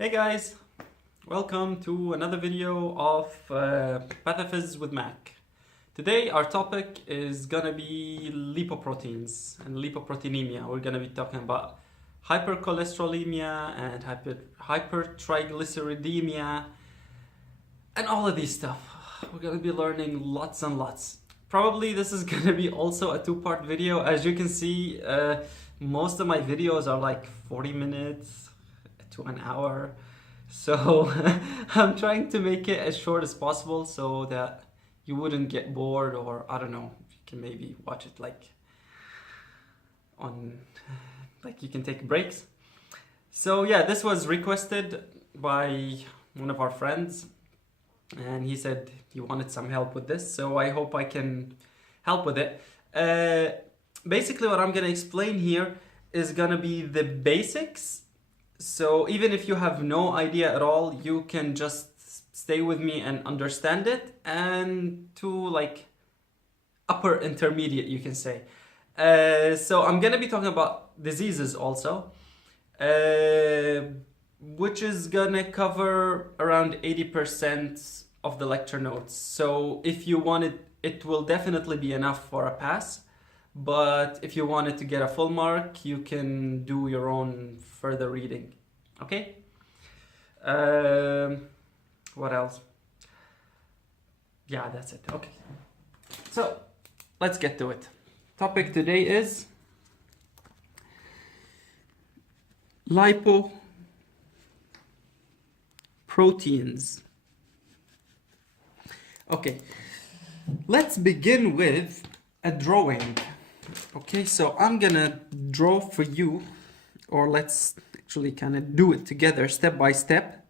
Hey guys, welcome to another video of Pathophys with Mac. Today our topic is gonna be lipoproteins and lipoproteinemia. We're gonna be talking about hypercholesterolemia and hypertriglyceridemia and all of these stuff. We're gonna be learning lots and lots. Probably this is gonna be also a two-part video. As you can see, most of my videos are like 40 minutes to an hour, so I'm trying to make it as short as possible so that you wouldn't get bored, or I don't know, you can maybe watch it like you can take breaks. So yeah, this was requested by one of our friends and he said he wanted some help with this, so I hope I can help with it. Basically what I'm gonna explain here is gonna be the basics. So even if you have no idea at all, you can just stay with me and understand it, and to like upper intermediate, you can say. So I'm gonna be talking about diseases also, which is gonna cover around 80% of the lecture notes. So if you want it, it will definitely be enough for a pass. But if you wanted to get a full mark, you can do your own further reading. Okay? What else? Yeah, that's it. Okay. So, let's get to it. Topic today is lipoproteins. Okay. Let's begin with a drawing. Okay, so I'm gonna draw for you, or let's actually kind of do it together step by step.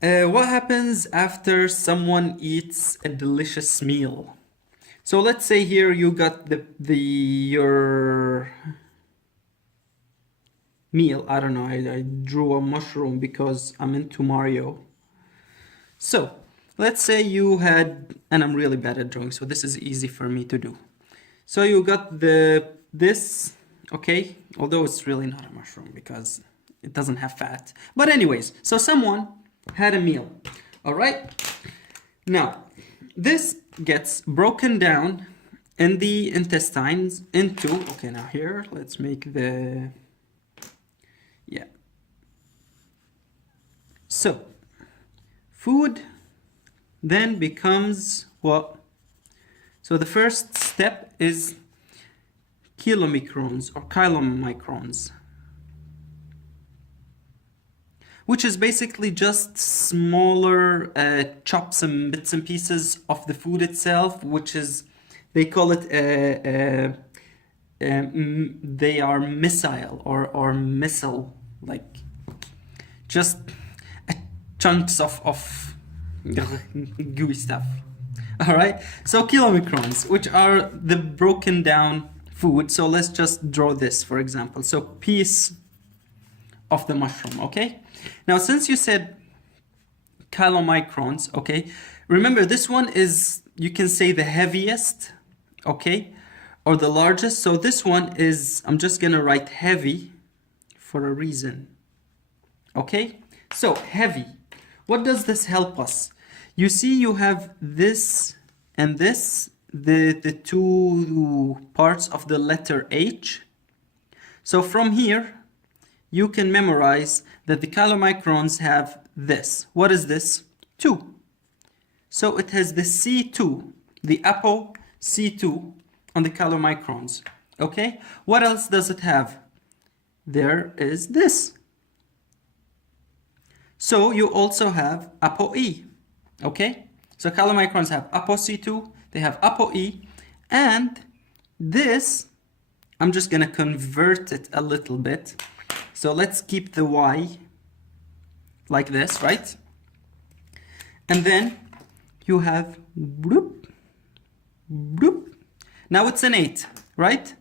What happens after someone eats a delicious meal? So let's say here you got your meal. I don't know, I drew a mushroom because I'm into Mario. So let's say you had, and I'm really bad at drawing, so this is easy for me to do. So you got this, okay, although it's really not a mushroom because it doesn't have fat. But anyways, so someone had a meal, all right? Now, this gets broken down in the intestines into, okay, now here, let's make the, yeah. So, food then becomes what? So the first step is kilomicrons or chylomicrons, which is basically just smaller chops and bits and pieces of the food itself, which is, they call it, they are missile or missile, like just chunks of gooey stuff. All right, so kilomicrons, which are the broken down food. So let's just draw this, for example. So piece of the mushroom, okay? Now, since you said chylomicrons, okay, remember this one is, you can say, the heaviest, okay, or the largest. So this one is, I'm just gonna write heavy for a reason, okay? So heavy, what does this help us? You see, you have this and this, the two parts of the letter H. So from here, you can memorize that the chylomicrons have this. What is this? 2. So it has the C2, the Apo-C2 on the chylomicrons. Okay? What else does it have? There is this. So you also have Apo-E. Okay, so chylomicrons have Apo-C2, they have Apo-E, and this, I'm just gonna convert it a little bit. So let's keep the Y like this, right? And then you have bloop, bloop. Now it's an 8, right?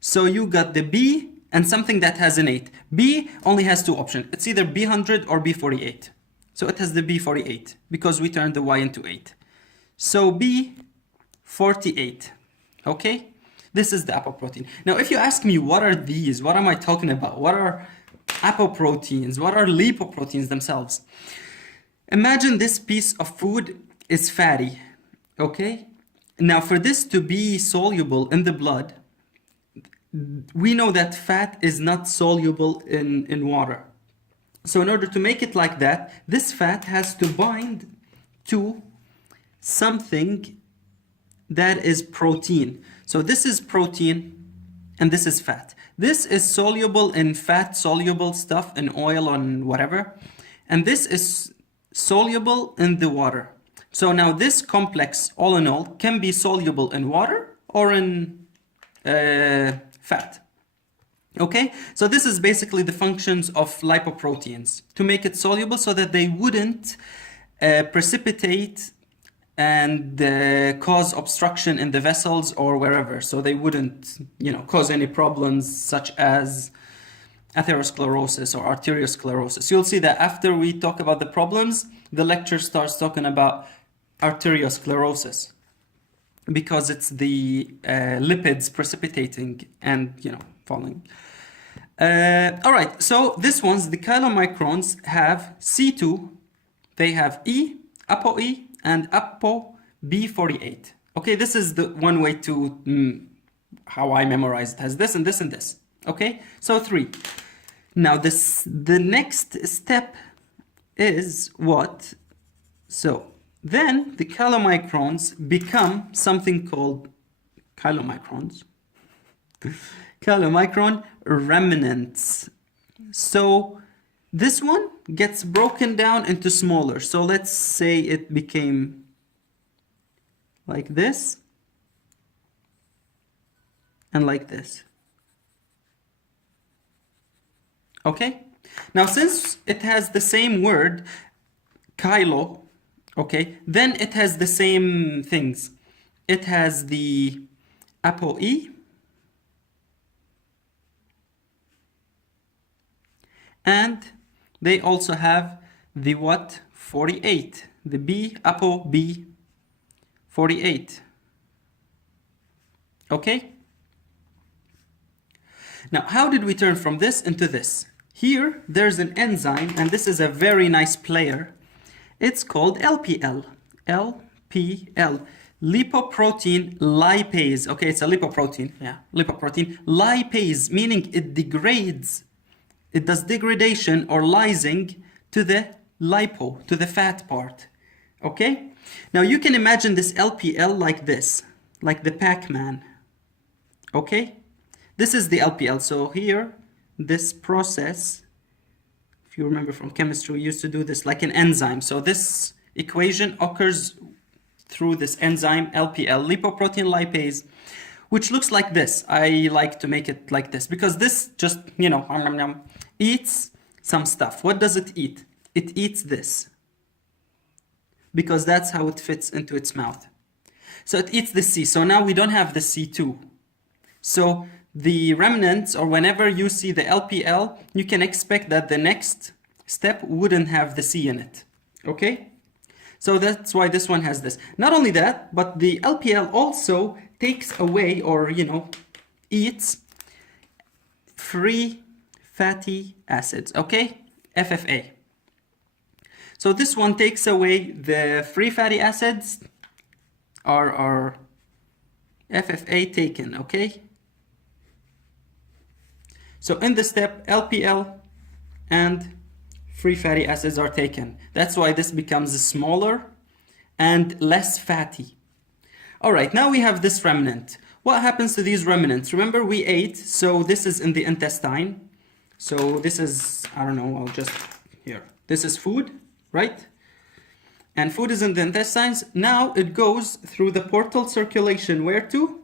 So you got the B and something that has an 8. B only has two options. It's either B100 or B48. So it has the B48 because we turned the Y into 8. So B48, okay? This is the apoprotein. Now, if you ask me, what are these? What am I talking about? What are apoproteins. What are lipoproteins themselves? Imagine this piece of food is fatty, okay? Now for this to be soluble in the blood, we know that fat is not soluble in water. So in order to make it like that, this fat has to bind to something that is protein. So this is protein and this is fat. This is soluble in fat, soluble stuff, in oil, and whatever. And this is soluble in the water. So now this complex, all in all, can be soluble in water or in fat. Okay, so this is basically the functions of lipoproteins, to make it soluble so that they wouldn't precipitate and cause obstruction in the vessels or wherever. So they wouldn't, cause any problems such as atherosclerosis or arteriosclerosis. You'll see that after we talk about the problems, the lecture starts talking about arteriosclerosis, because it's the lipids precipitating and falling. All right, so this one's the chylomicrons have C2, they have E, Apo-E, and Apo-B 48. Okay, this is the one way to how I memorize it. Has this and this and this. Okay, so 3. Now the next step is what? So then the chylomicrons become something called chylomicron remnants. So this one gets broken down into smaller. So let's say it became like this and like this. Okay? Now since it has the same word, chylo, okay, then it has the same things. It has the Apo-E and they also have the what? 48. The B, Apo-B 48. Okay? Now, how did we turn from this into this? Here, there's an enzyme, and this is a very nice player. It's called LPL. LPL. Lipoprotein lipase. Okay, it's a lipoprotein. Yeah, lipoprotein lipase, meaning it degrades. It does degradation or lysing to the lipo, to the fat part. Okay? Now you can imagine this LPL like this, like the Pac-Man. Okay? This is the LPL. So here, this process, if you remember from chemistry, we used to do this like an enzyme. So this equation occurs through this enzyme LPL, lipoprotein lipase, which looks like this. I like to make it like this because this just, eats some stuff. What does it eat? It eats this because that's how it fits into its mouth. So it eats the C. So now we don't have the C2. So the remnants, or whenever you see the LPL, you can expect that the next step wouldn't have the C in it. Okay? So that's why this one has this. Not only that, but the LPL also takes away or, eats free fatty acids, okay? FFA. So this one takes away the free fatty acids are FFA taken, okay? So in the step, LPL and free fatty acids are taken. That's why this becomes smaller and less fatty. All right, now we have this remnant. What happens to these remnants? Remember we ate, so this is in the intestine. So this is, I don't know, I'll just, here. This is food, right? And food is in the intestines. Now it goes through the portal circulation. Where to?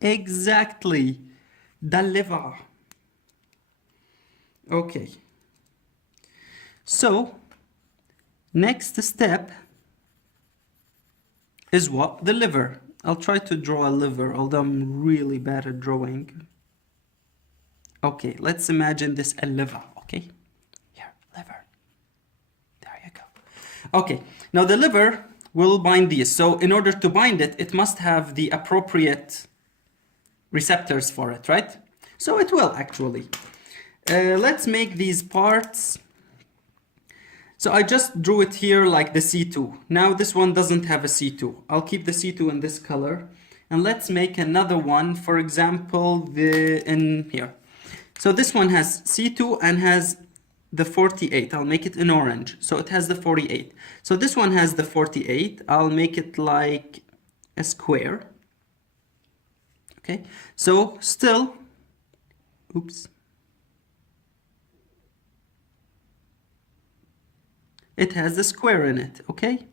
Exactly. The liver. Okay. So, next step is what? The liver. I'll try to draw a liver, although I'm really bad at drawing. Okay, let's imagine this a liver, okay? Here, liver. There you go. Okay, now the liver will bind these. So in order to bind it, it must have the appropriate receptors for it, right? So it will actually. Let's make these parts. So I just drew it here like the C2. Now this one doesn't have a C2. I'll keep the C2 in this color. And let's make another one, for example, in here. So this one has C2 and has the 48. I'll make it in orange. So it has the 48. So this one has the 48. I'll make it like a square. Okay, so still, oops. It has the square in it, okay?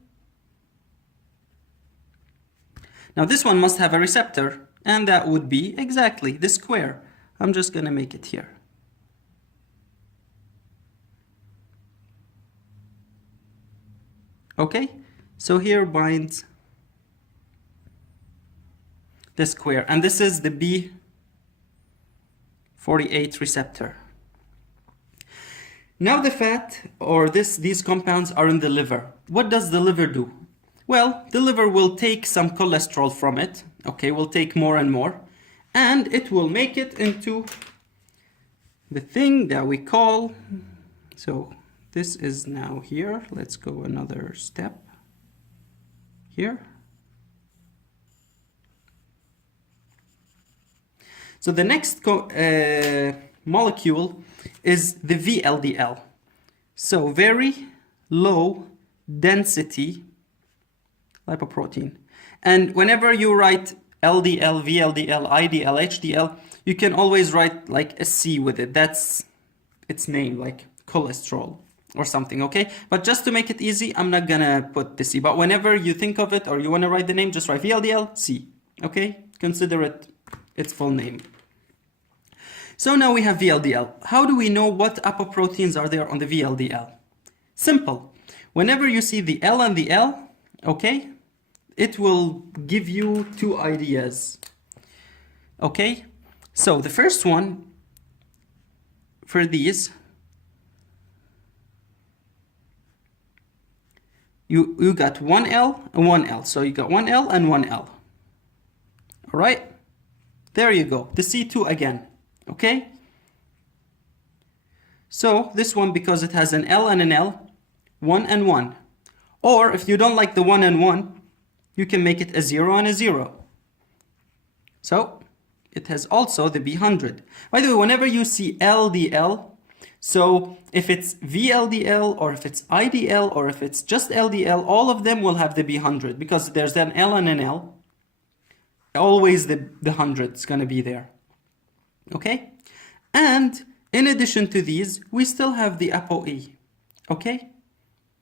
Now this one must have a receptor, and that would be exactly the square. I'm just gonna make it here. Okay, so here binds the square, and this is the B48 receptor. Now the fat, or these compounds are in the liver. What does the liver do? Well, the liver will take some cholesterol from it, okay, will take more and more, and it will make it into the thing that we call, so this is now here, let's go another step, here. So the next molecule is the VLDL. So very low density lipoprotein. And whenever you write LDL, VLDL, IDL, HDL, you can always write like a C with it. That's its name, like cholesterol or something, okay? But just to make it easy, I'm not gonna put the C. But whenever you think of it or you wanna write the name, just write VLDL, C, okay? Consider it its full name. So now we have VLDL. How do we know what apoproteins are there on the VLDL? Simple. Whenever you see the L and the L, okay, it will give you two ideas. Okay, so the first one for these, you got one L and one L. So you got one L and one L. All right, there you go. The C2 again. Okay, so this one, because it has an L and an L, 1 and 1. Or if you don't like the 1 and 1, you can make it a 0 and a 0. So it has also the B100. By the way, whenever you see LDL, so if it's VLDL or if it's IDL or if it's just LDL, all of them will have the B100 because there's an L and an L. Always the 100 is going to be there. Okay, and in addition to these, we still have the Apo-E. Okay,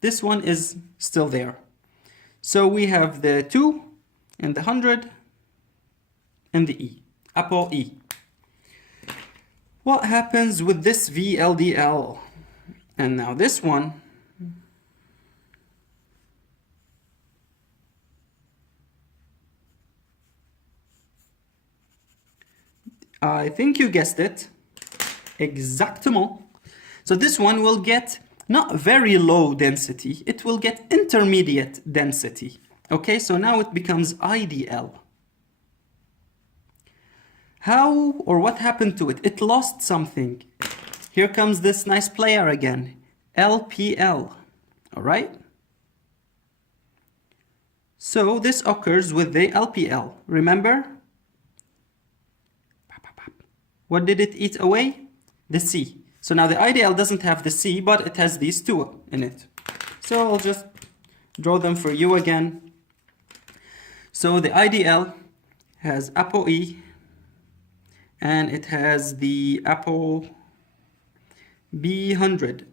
this one is still there. So we have the 2 and the 100 and the E, Apo-E. What happens with this VLDL? And now this one, I think you guessed it, exactement. So this one will get not very low density, it will get intermediate density. Okay, so now it becomes IDL. How or what happened to it? It lost something. Here comes this nice player again, LPL, all right? So this occurs with the LPL, remember? What did it eat away? The C. So now the IDL doesn't have the C, but it has these two in it. So I'll just draw them for you again. So the IDL has Apo-E, and it has the Apo-B100.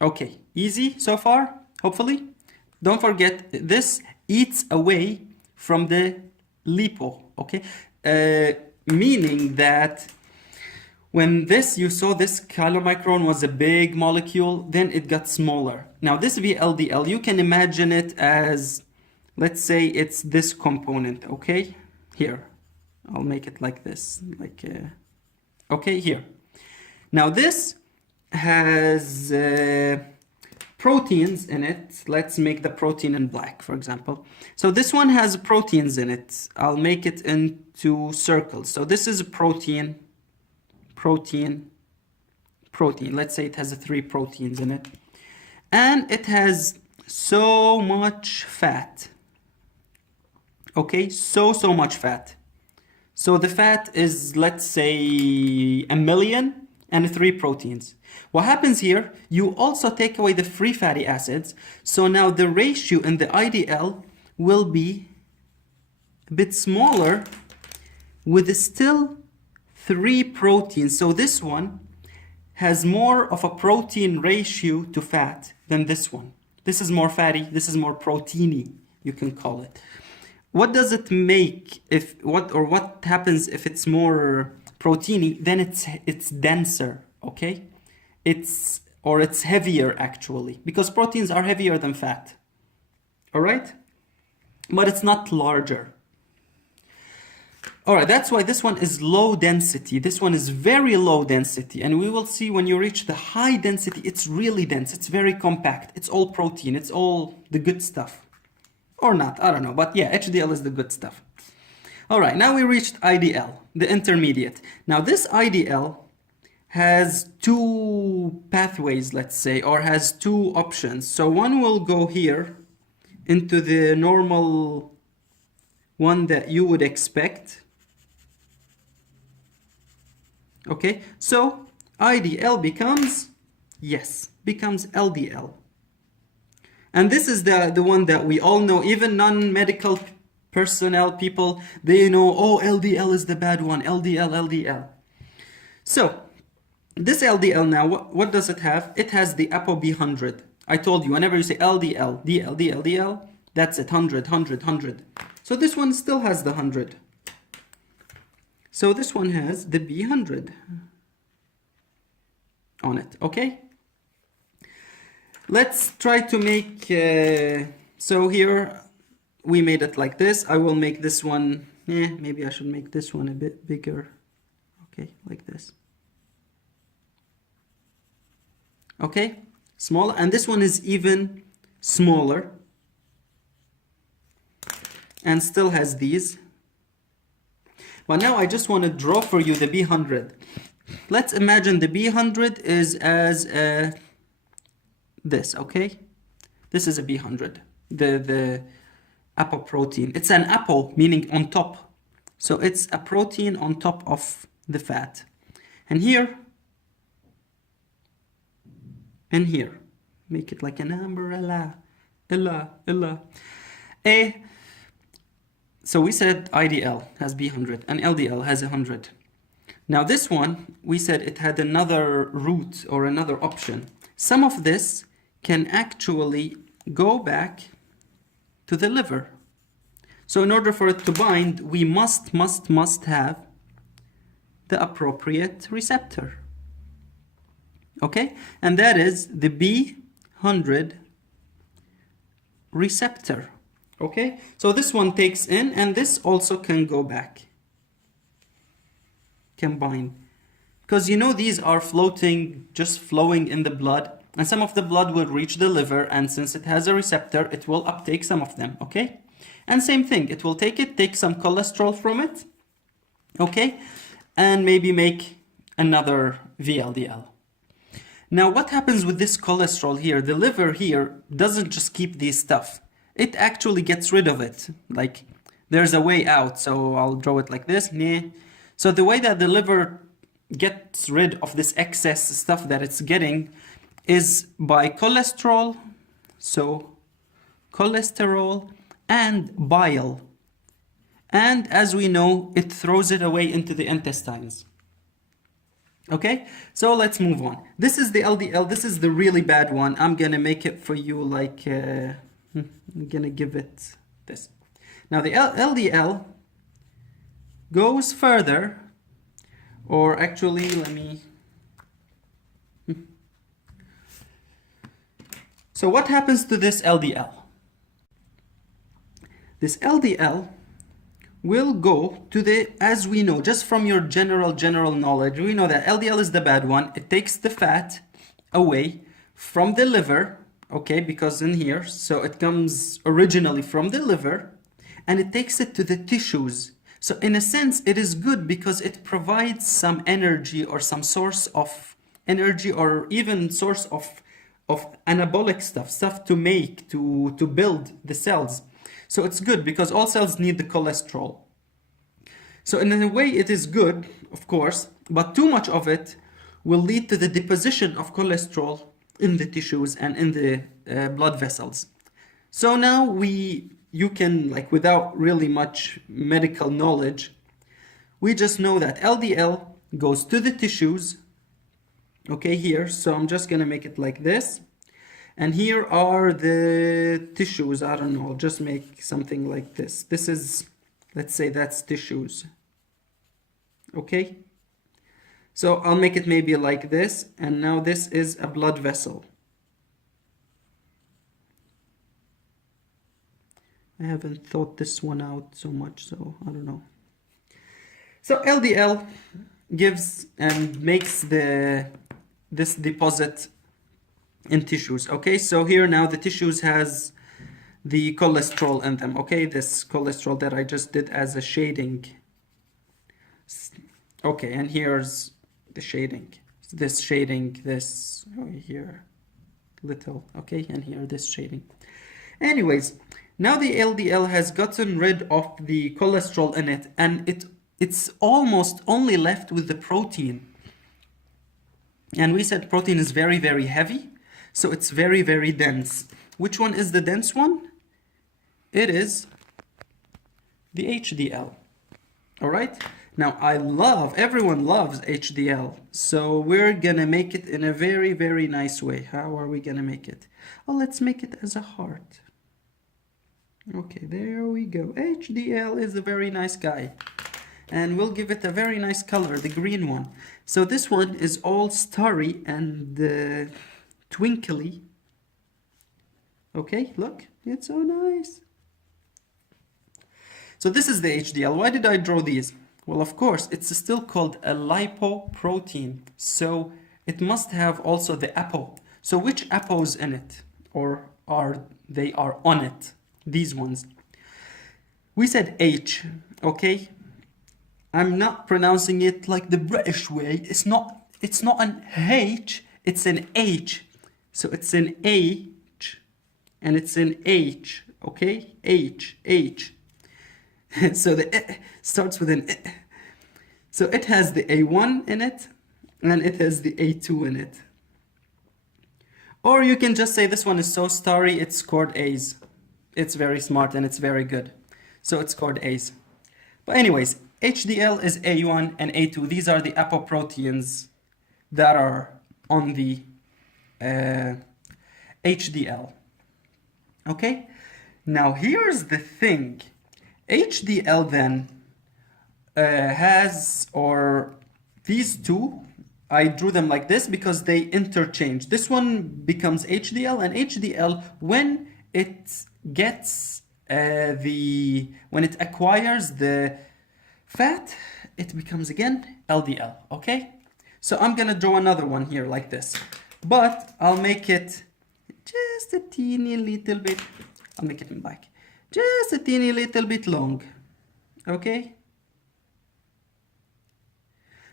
Okay, easy so far, hopefully. Don't forget, this eats away from the lipo, okay? Meaning that when you saw this chylomicron was a big molecule, then it got smaller. Now this VLDL, you can imagine it as, let's say it's this component, okay? Here, I'll make it like this, okay, here. Now this has proteins in it. Let's make the protein in black, for example. So this one has proteins in it. I'll make it into circles. So this is a protein, protein. Let's say it has 3 proteins in it. And it has so much fat. Okay, so much fat. So the fat is, let's say, 1,000,000 and 3 proteins. What happens here, you also take away the free fatty acids. So now the ratio in the IDL will be a bit smaller with still 3 proteins. So this one has more of a protein ratio to fat than this one. This is more fatty, this is more proteiny, you can call it. What does it make what happens if it's more proteiny? Then it's denser, okay? It's heavier actually, because proteins are heavier than fat. All right? But it's not larger. All right, that's why this one is low density. This one is very low density. And we will see when you reach the high density, it's really dense. It's very compact. It's all protein. It's all the good stuff. Or not, I don't know. But yeah, HDL is the good stuff. All right, now we reached IDL, the intermediate. Now this IDL has 2 pathways, let's say, or has 2 options. So one will go here into the normal one that you would expect. Okay, so IDL becomes LDL. And this is the one that we all know, even non-medical personnel people, they know, oh, LDL is the bad one, LDL. So this LDL now, what does it have? It has the Apo-B 100. I told you, whenever you say LDL, DL, that's it, 100. So this one still has the 100. So this one has the B100 on it, okay? Let's try to make, so here we made it like this. I will make this one, maybe I should make this one a bit bigger. Okay, like this. Okay, smaller, and this one is even smaller and still has these. But now I just want to draw for you the B100. Let's imagine the B100 is as this, okay? This is a B100, the Apo protein. It's an Apo, meaning on top. So it's a protein on top of the fat. And here, and here, make it like an umbrella, So we said IDL has B100 and LDL has 100. Now this one, we said it had another route or another option. Some of this can actually go back to the liver. So in order for it to bind, we must have the appropriate receptor. Okay? And that is the B100 receptor. Okay? So this one takes in, and this also can go back. Can bind. Because you know these are floating, just flowing in the blood. And some of the blood will reach the liver, and since it has a receptor, it will uptake some of them, okay? And same thing, it will take some cholesterol from it, okay? And maybe make another VLDL. Now, what happens with this cholesterol here? The liver here doesn't just keep this stuff. It actually gets rid of it. Like, there's a way out, so I'll draw it like this. So the way that the liver gets rid of this excess stuff that it's getting is by cholesterol, so cholesterol and bile. And as we know, it throws it away into the intestines. Okay, so let's move on. This is the LDL, this is the really bad one. I'm gonna make it for you like, I'm gonna give it this. Now the LDL goes further, or actually, let me, so what happens to this LDL? This LDL will go to the, as we know, just from your general knowledge, we know that LDL is the bad one. It takes the fat away from the liver, okay, because in here, so it comes originally from the liver, and it takes it to the tissues. So in a sense, it is good because it provides some energy or some source of energy or even source of anabolic stuff to make, to build the cells. So it's good because all cells need the cholesterol. So in a way it is good, of course, but too much of it will lead to the deposition of cholesterol in the tissues and in the blood vessels. So now you can, like, without really much medical knowledge, we just know that LDL goes to the tissues, okay, here. So I'm just gonna make it like this. And here are the tissues. I don't know, I'll just make something like this. This is, let's say that's tissues. Okay? So I'll make it maybe like this. And now this is a blood vessel. I haven't thought this one out so much, so I don't know. So LDL gives and makes this deposit in tissues. Okay, so here now the tissues has the cholesterol in them. Okay, this cholesterol that I just did as a shading. Okay, and here's the shading. This shading, this here, little. Okay, and here this shading. Anyways, now the LDL has gotten rid of the cholesterol in it, and it's almost only left with the protein. And we said protein is very, very heavy, so it's very, very dense. Which one is the dense one? It is the HDL. All right? Now, everyone loves HDL, so we're gonna make it in a very, very nice way. How are we gonna make it? Oh, let's make it as a heart. Okay, there we go. HDL is a very nice guy. And we'll give it a very nice color, the green one. So this one is all starry and twinkly. Okay, look, it's so nice. So this is the HDL. Why did I draw these? Well, of course, it's still called a lipoprotein. So it must have also the apo. So which apos in it? Or they are on it? These ones. We said H, okay? I'm not pronouncing it like the British way. It's not an H, it's an H. So it's an H and it's an H, okay? H. So the E starts with an E. So it has the A1 in it and it has the A2 in it. Or you can just say this one is so starry, it scored A's. It's very smart and it's very good. So it scored A's. But anyways, HDL is A1 and A2. These are the apoproteins that are on the HDL. Okay? Now here's the thing. HDL then has, or these two, I drew them like this because they interchange. This one becomes HDL, and HDL, when it gets when it acquires the fat, it becomes again LDL, okay? So I'm gonna draw another one here like this, but I'll make it just a teeny little bit, I'll make it in black, just a teeny little bit long, okay?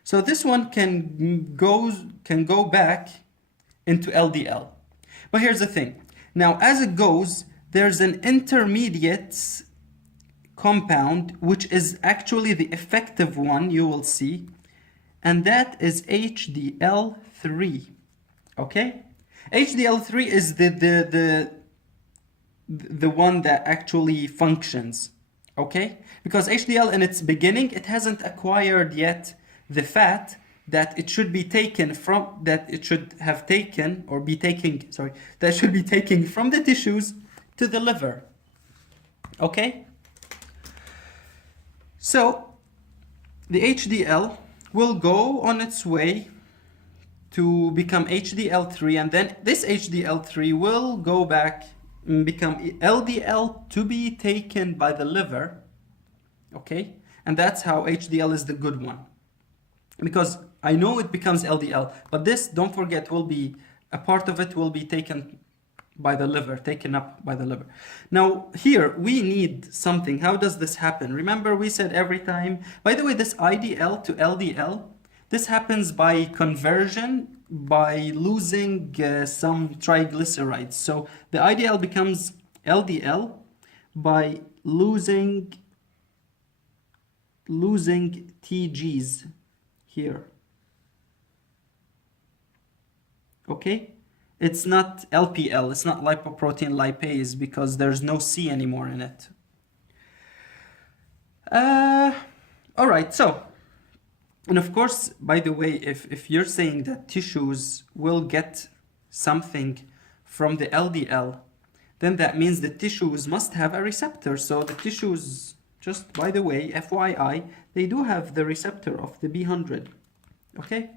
So this one can go back into LDL. But here's the thing. Now, as it goes, there's an intermediate compound, which is actually the effective one, you will see, and that is HDL3. Okay? HDL3 is the one that actually functions. Okay? Because HDL in its beginning, it hasn't acquired yet the fat that it should be taken from, that it should have taken, or be taking, sorry, that should be taken from the tissues to the liver. Okay? So the HDL will go on its way to become HDL3, and then this HDL3 will go back and become LDL to be taken by the liver. Okay? And that's how HDL is the good one. Because I know it becomes LDL, but this, don't forget, will be, a part of it will be taken by the liver, taken up by the liver. Now here we need something. How does this happen? Remember we said every time, by the way, this IDL to LDL, this happens by conversion, by losing some triglycerides. So the IDL becomes LDL by losing TGs here. Okay? It's not LPL, it's not lipoprotein lipase because there's no C anymore in it. All right, so, and of course, by the way, if you're saying that tissues will get something from the LDL, then that means the tissues must have a receptor. So the tissues, just by the way, FYI, they do have the receptor of the B100. Okay?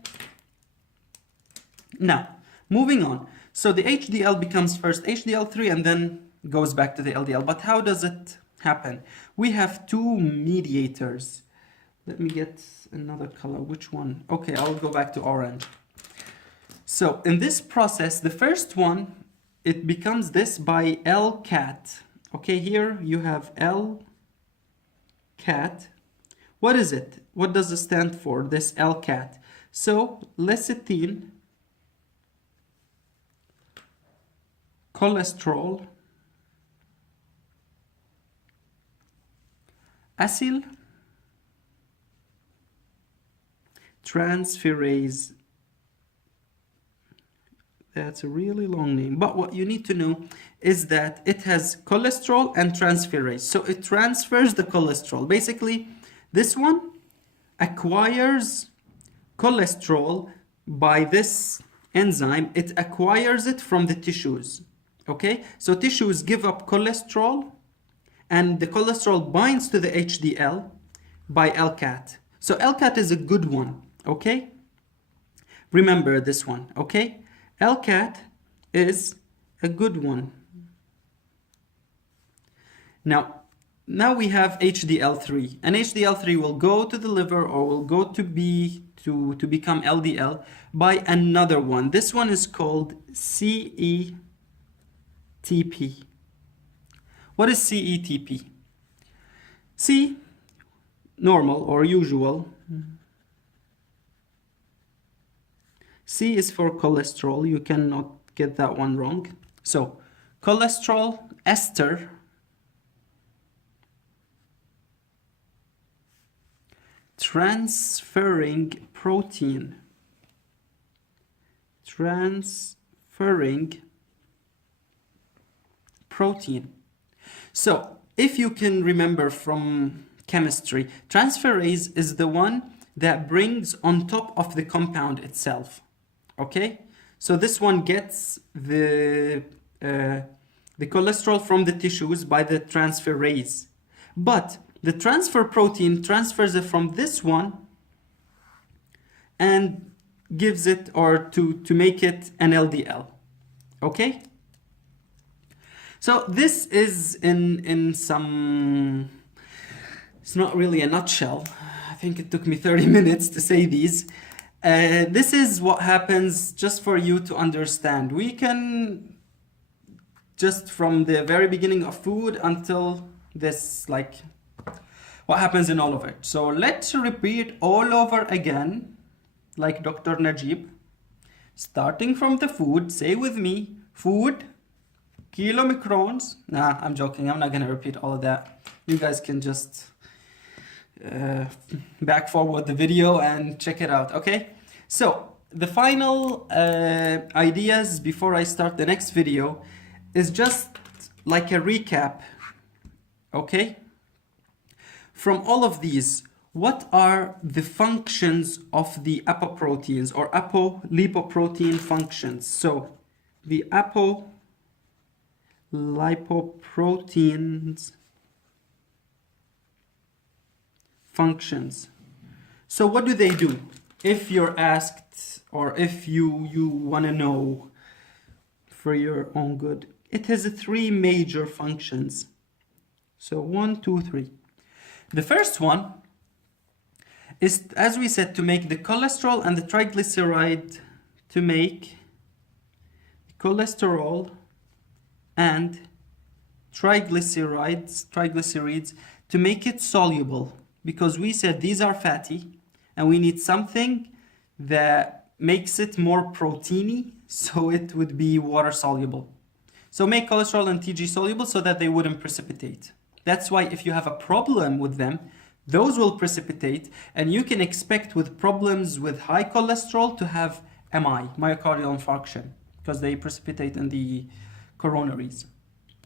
Now, moving on. So the HDL becomes first HDL3 and then goes back to the LDL. But how does it happen? We have two mediators. Let me get another color. Which one? Okay, I'll go back to orange. So in this process, the first one, it becomes this by LCAT. Okay, here you have LCAT. What is it? What does it stand for, this LCAT? So lecithin, cholesterol, acyl, transferase. That's a really long name, but what you need to know is that it has cholesterol and transferase. So it transfers the cholesterol. Basically, this one acquires cholesterol by this enzyme. It acquires it from the tissues. Okay, so tissues give up cholesterol and the cholesterol binds to the HDL by LCAT. So LCAT is a good one, okay? Remember this one, okay? LCAT is a good one. Now we have HDL3, and HDL3 will go to the liver or will go to to become LDL by another one. This one is called CETP. What is CETP? C, normal or usual. C is for cholesterol. You cannot get that one wrong. So, cholesterol ester transferring protein. Transferring protein. So, if you can remember from chemistry, transferase is the one that brings on top of the compound itself. Okay? So this one gets the cholesterol from the tissues by the transferase. But the transfer protein transfers it from this one and gives it, or to make it an LDL. Okay? So this is in some, it's not really a nutshell. I think it took me 30 minutes to say these. This is what happens, just for you to understand. We can, just from the very beginning of food until this, like, what happens in all of it. So let's repeat all over again, like Dr. Najib. Starting from the food, say with me, food, kilomicrons. Nah, I'm joking. I'm not going to repeat all of that. You guys can just back forward the video and check it out. Okay, so the final ideas before I start the next video is just like a recap. Okay, from all of these, what are the functions of the apoproteins or apolipoprotein functions? So the apolipoproteins functions. So what do they do? If you're asked, or if you want to know for your own good, it has three major functions. So 1, 2, 3. The first one is, as we said, to make the cholesterol and the triglyceride, to make cholesterol and triglycerides to make it soluble, because we said these are fatty and we need something that makes it more proteiny, so it would be water soluble. So make cholesterol and TG soluble so that they wouldn't precipitate. That's why if you have a problem with them, those will precipitate, and you can expect with problems with high cholesterol to have MI, myocardial infarction, because they precipitate in the coronaries.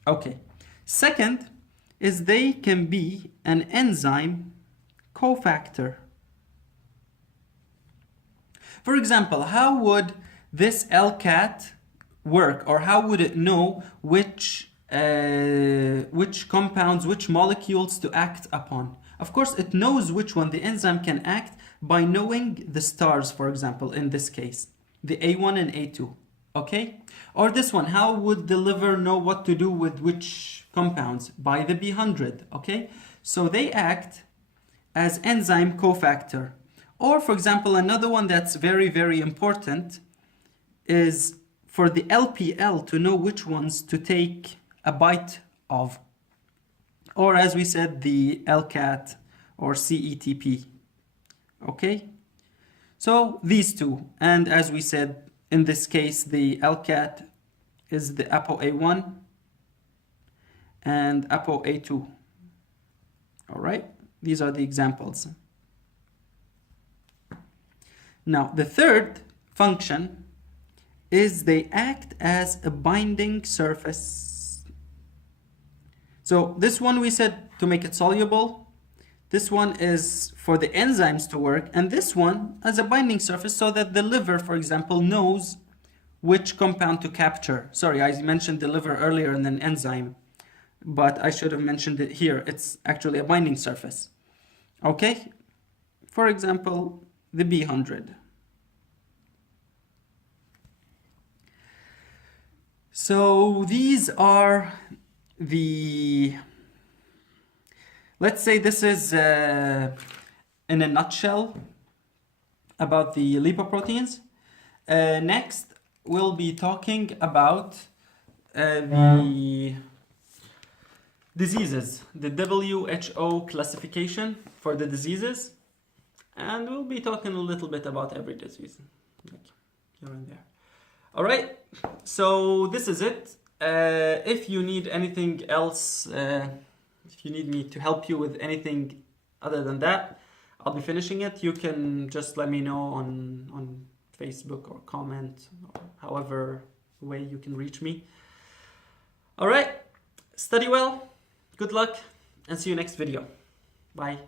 Okay. Second is they can be an enzyme cofactor. For example, how would this LCAT work, or how would it know which compounds, which molecules to act upon? Of course, it knows which one the enzyme can act by knowing the stars, for example, in this case, the A1 and A2, okay? Or this one, how would the liver know what to do with which compounds? By the B100, okay? So they act as enzyme cofactor. Or, for example, another one that's very, very important is for the LPL to know which ones to take a bite of. Or, as we said, the LCAT or CETP. Okay? So, these two. And as we said, in this case, the LCAT is the Apo-A1 and Apo-A2. All right? These are the examples. Now, the third function is they act as a binding surface. So this one we said to make it soluble. This one is for the enzymes to work, and this one as a binding surface so that the liver, for example, knows which compound to capture. Sorry, I mentioned the liver earlier and then enzyme, but I should have mentioned it here. It's actually a binding surface. Okay? For example, the B100. So these are the, let's say this is in a nutshell about the lipoproteins. Next, we'll be talking about the diseases, the WHO classification for the diseases, and we'll be talking a little bit about every disease, like here and there. All right, so this is it. If you need anything else, if you need me to help you with anything other than that, I'll be finishing it. You can just let me know on Facebook or comment, or however way you can reach me. All right, study well, good luck, and see you next video. Bye.